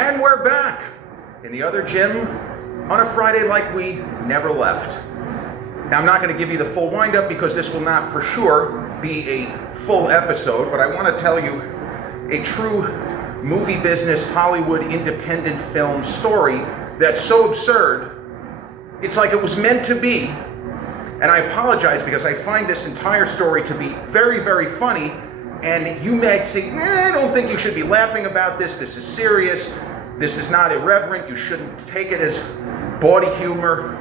And we're back in the other gym on a Friday like we never left. Now, I'm not going to give you the full wind-up because this will not for sure be a full episode, but I want to tell you a true movie business, Hollywood independent film story that's so absurd, it's like it was meant to be. And I apologize because I find this entire story to be very, very funny. And you might say, I don't think you should be laughing about this. This is serious. This is not irreverent. You shouldn't take it as bawdy humor.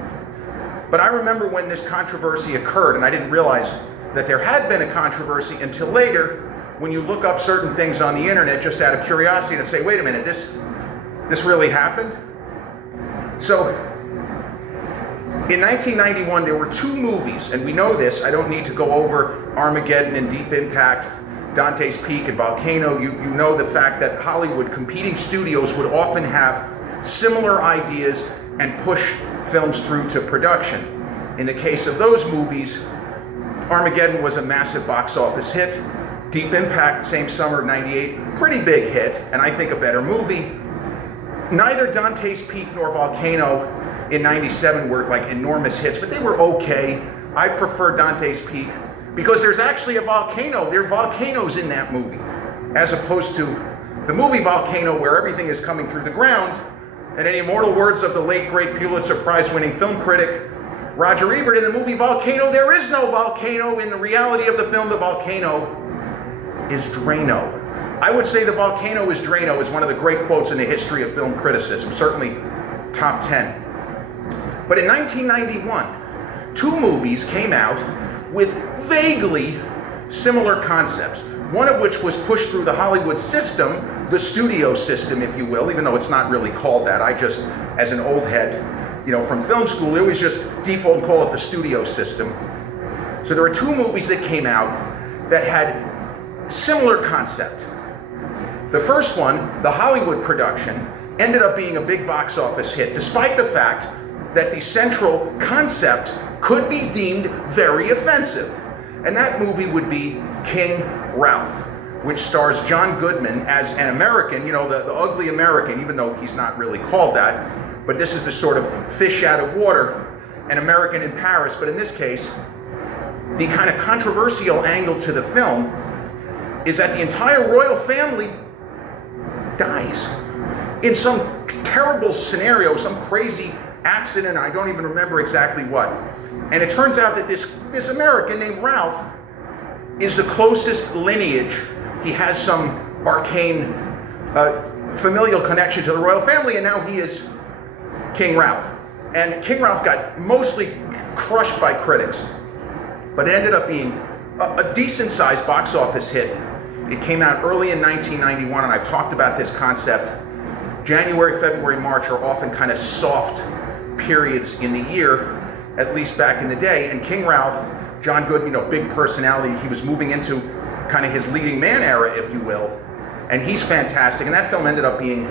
But I remember when this controversy occurred, and I didn't realize that there had been a controversy until later, when you look up certain things on the internet just out of curiosity and say, wait a minute, this really happened? So, in 1991, there were two movies, and we know this. I don't need to go over Armageddon and Deep Impact, Dante's Peak and Volcano. You know the fact that Hollywood, competing studios would often have similar ideas and push films through to production. In the case of those movies, Armageddon was a massive box office hit. Deep Impact, same summer of '98, pretty big hit, and I think a better movie. Neither Dante's Peak nor Volcano in '97 were like enormous hits, but they were okay. I prefer Dante's Peak because there's actually a volcano. There are volcanoes in that movie, as opposed to the movie Volcano, where everything is coming through the ground. And in the immortal words of the late, great Pulitzer Prize-winning film critic Roger Ebert, in the movie Volcano, there is no volcano. In the reality of the film, the volcano is Drano. I would say the volcano is Drano is one of the great quotes in the history of film criticism, certainly top 10. But in 1991, two movies came out with vaguely similar concepts, one of which was pushed through the Hollywood system, the studio system, if you will, even though it's not really called that. I just, as an old head, from film school, we always just default and call it the studio system. So there were two movies that came out that had similar concept. The first one, the Hollywood production, ended up being a big box office hit, despite the fact that the central concept could be deemed very offensive. And that movie would be King Ralph, which stars John Goodman as an American, the ugly American, even though he's not really called that. But this is the sort of fish out of water, an American in Paris. But in this case, the kind of controversial angle to the film is that the entire royal family dies in some terrible scenario, some crazy accident. I don't even remember exactly what. And it turns out that this American named Ralph is the closest lineage. He has some arcane familial connection to the royal family, and now he is King Ralph. And King Ralph got mostly crushed by critics, but it ended up being a decent-sized box office hit. It came out early in 1991, and I've talked about this concept. January, February, March are often kind of soft periods in the year, at least back in the day. And King Ralph, John Goodman, big personality, he was moving into kind of his leading man era, if you will. And he's fantastic. And that film ended up being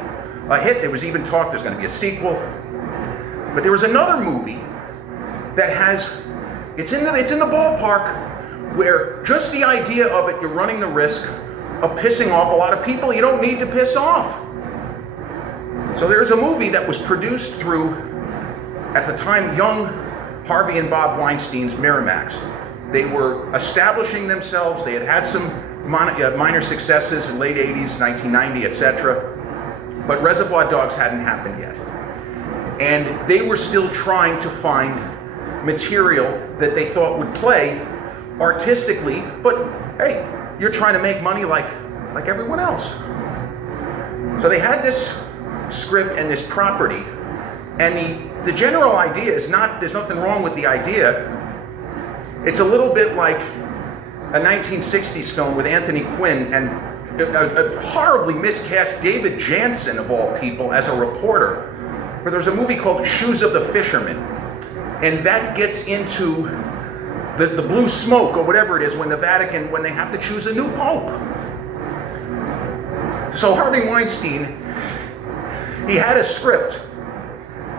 a hit. There was even talk there's going to be a sequel. But there was another movie that it's in the ballpark, where just the idea of it, you're running the risk of pissing off a lot of people you don't need to piss off. So there's a movie that was produced through, at the time, young Harvey and Bob Weinstein's Miramax. They were establishing themselves. They had had some minor successes in late 80s, 1990, etc. But Reservoir Dogs hadn't happened yet. And they were still trying to find material that they thought would play artistically, but hey, you're trying to make money like everyone else. So they had this script and this property, and the general idea is there's nothing wrong with the idea. It's a little bit like a 1960s film with Anthony Quinn and a horribly miscast David Jansen, of all people, as a reporter. Where there's a movie called Shoes of the Fisherman, and that gets into the blue smoke, or whatever it is, when the Vatican, when they have to choose a new pope. So Harvey Weinstein, he had a script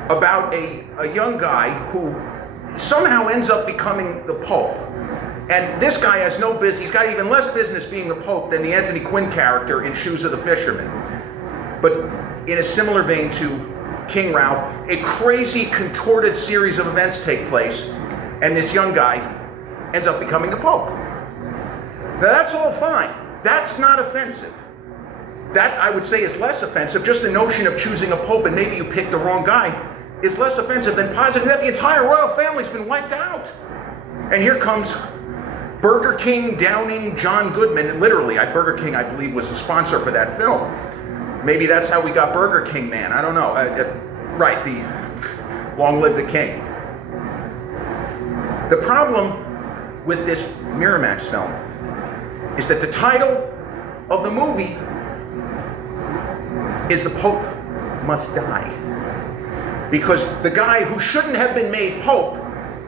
about a young guy who somehow ends up becoming the pope. And this guy has no business, he's got even less business being the pope than the Anthony Quinn character in Shoes of the Fisherman. But in a similar vein to King Ralph, a crazy, contorted series of events take place, and this young guy ends up becoming the Pope. Now that's all fine. That's not offensive. That, I would say, is less offensive. Just the notion of choosing a Pope and maybe you picked the wrong guy is less offensive than positive that the entire royal family's been wiped out. And here comes Burger King downing John Goodman. Literally, Burger King, I believe, was the sponsor for that film. Maybe that's how we got Burger King Man. I don't know. Right, the long live the king. The problem with this Miramax film is that the title of the movie is The Pope Must Die. Because the guy who shouldn't have been made Pope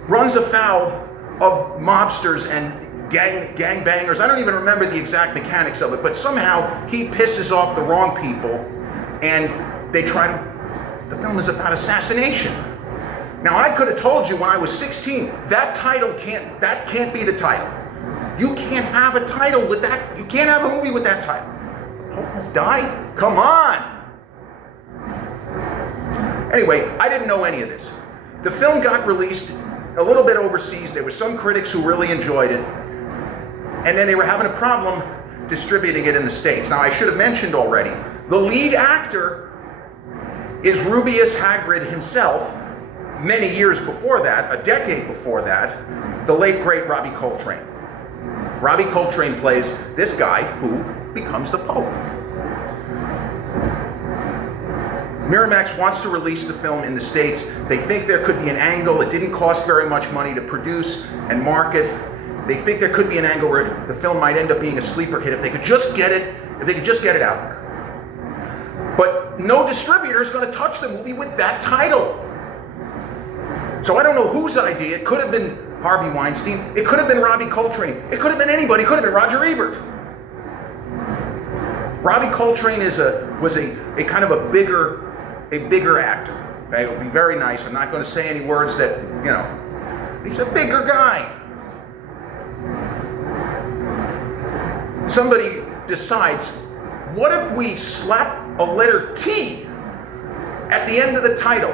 runs afoul of mobsters and gangbangers. I don't even remember the exact mechanics of it, but somehow he pisses off the wrong people and they try to... The film is about assassination. Now, I could have told you when I was 16, that can't be the title. You can't have a title with that. You can't have a movie with that title. The Pope Must Die? Come on! Anyway, I didn't know any of this. The film got released a little bit overseas. There were some critics who really enjoyed it. And then they were having a problem distributing it in the States. Now, I should have mentioned already, the lead actor is Rubeus Hagrid himself. Many years before that, a decade before that, the late, great Robbie Coltrane. Robbie Coltrane plays this guy who becomes the Pope. Miramax wants to release the film in the States. They think there could be an angle. It didn't cost very much money to produce and market. They think there could be an angle where the film might end up being a sleeper hit if they could just get it, out there. But no distributor is going to touch the movie with that title. So I don't know whose idea. It could have been Harvey Weinstein. It could have been Robbie Coltrane. It could have been anybody. It could have been Roger Ebert. Robbie Coltrane was a kind of a bigger actor. Okay? It would be very nice. I'm not going to say any words that, he's a bigger guy. Somebody decides, what if we slap a letter T at the end of the title?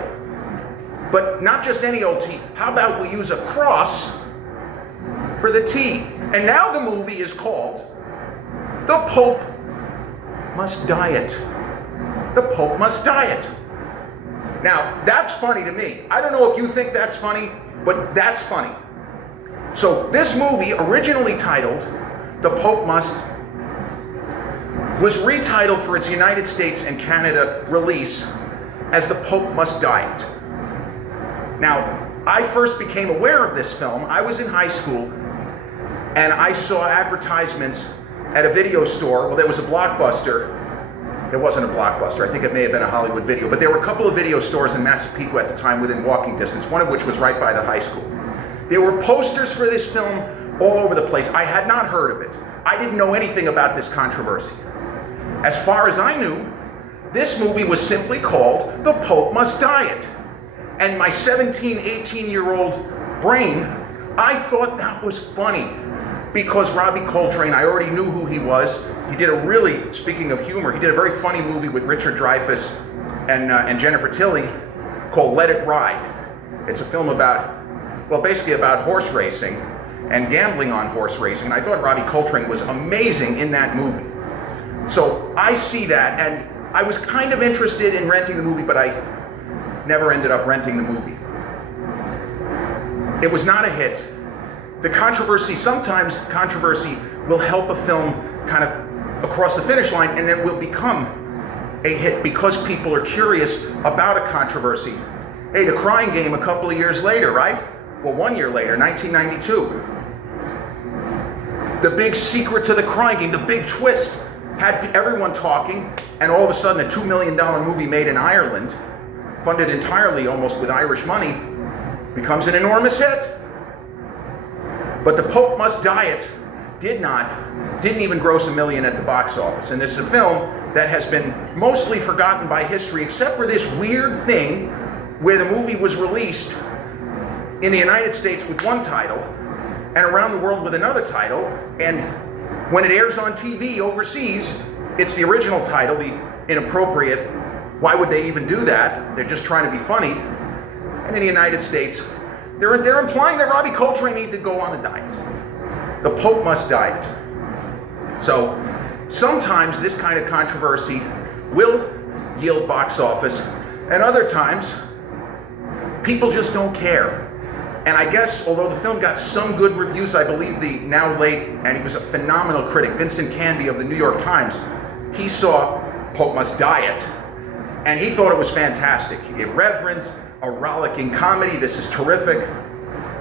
But not just any old T. How about we use a cross for the T? And now the movie is called The Pope Must Diet. The Pope Must Diet. Now, that's funny to me. I don't know if you think that's funny, but that's funny. So this movie, originally titled The Pope Must, was retitled for its United States and Canada release as The Pope Must Diet. Now, I first became aware of this film. I was in high school, and I saw advertisements at a video store. Well, there was a Blockbuster. It wasn't a Blockbuster. I think it may have been a Hollywood Video. But there were a couple of video stores in Massapequa at the time within walking distance, one of which was right by the high school. There were posters for this film all over the place. I had not heard of it. I didn't know anything about this controversy. As far as I knew, this movie was simply called The Pope Must Diet. And my 17, 18-year-old brain, I thought that was funny. Because Robbie Coltrane, I already knew who he was. He did a really, speaking of humor, he did a very funny movie with Richard Dreyfuss and Jennifer Tilly called Let It Ride. It's a film basically about horse racing and gambling on horse racing. And I thought Robbie Coltrane was amazing in that movie. So I see that, and I was kind of interested in renting the movie, but I never ended up renting the movie. It was not a hit. The controversy, sometimes controversy will help a film kind of across the finish line, and it will become a hit because people are curious about a controversy. Hey, The Crying Game a couple of years later, right? Well, 1 year later, 1992. The big secret to The Crying Game, the big twist, had everyone talking, and all of a sudden a $2 million movie made in Ireland, funded entirely almost with Irish money, becomes an enormous hit. But The Pope Must Diet didn't even gross $1 million at the box office. And this is a film that has been mostly forgotten by history, except for this weird thing where the movie was released in the United States with one title and around the world with another title. And when it airs on TV overseas, it's the original title, inappropriate. Why would they even do that? They're just trying to be funny. And in the United States, they're implying that Robbie Coltrane needs to go on a diet. The Pope must diet. So sometimes this kind of controversy will yield box office, and other times people just don't care. And I guess, although the film got some good reviews, I believe the now late, and he was a phenomenal critic, Vincent Canby of the New York Times, he saw Pope Must Diet, and he thought it was fantastic. Irreverent, a rollicking comedy, this is terrific.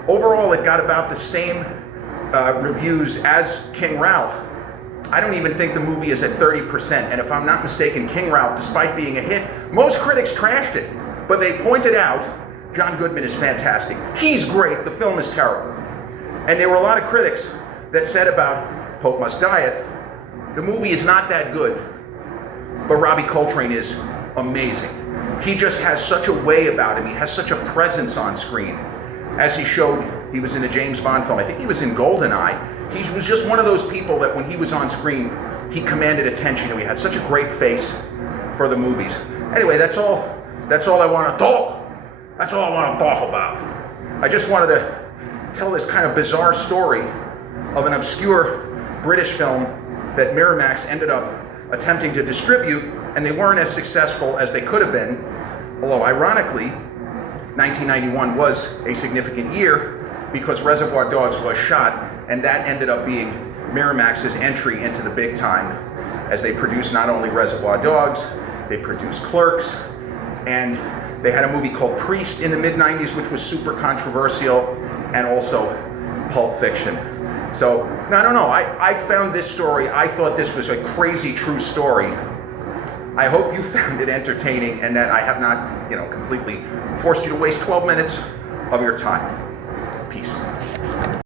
Overall, it got about the same reviews as King Ralph. I don't even think the movie is at 30%, and if I'm not mistaken, King Ralph, despite being a hit, most critics trashed it, but they pointed out John Goodman is fantastic. He's great, the film is terrible. And there were a lot of critics that said about Pope Must Diet, the movie is not that good, but Robbie Coltrane is amazing. He just has such a way about him, he has such a presence on screen. As he showed, he was in a James Bond film, I think he was in GoldenEye. He was just one of those people that when he was on screen, he commanded attention, and he had such a great face for the movies. Anyway, that's all I want to talk. That's all I want to talk about. I just wanted to tell this kind of bizarre story of an obscure British film that Miramax ended up attempting to distribute, and they weren't as successful as they could have been. Although, ironically, 1991 was a significant year because Reservoir Dogs was shot, and that ended up being Miramax's entry into the big time, as they produced not only Reservoir Dogs, they produced Clerks, and they had a movie called Priest in the mid-90s, which was super controversial, and also Pulp Fiction. So, I don't know, I found this story, I thought this was a crazy true story. I hope you found it entertaining and that I have not, completely forced you to waste 12 minutes of your time. Peace.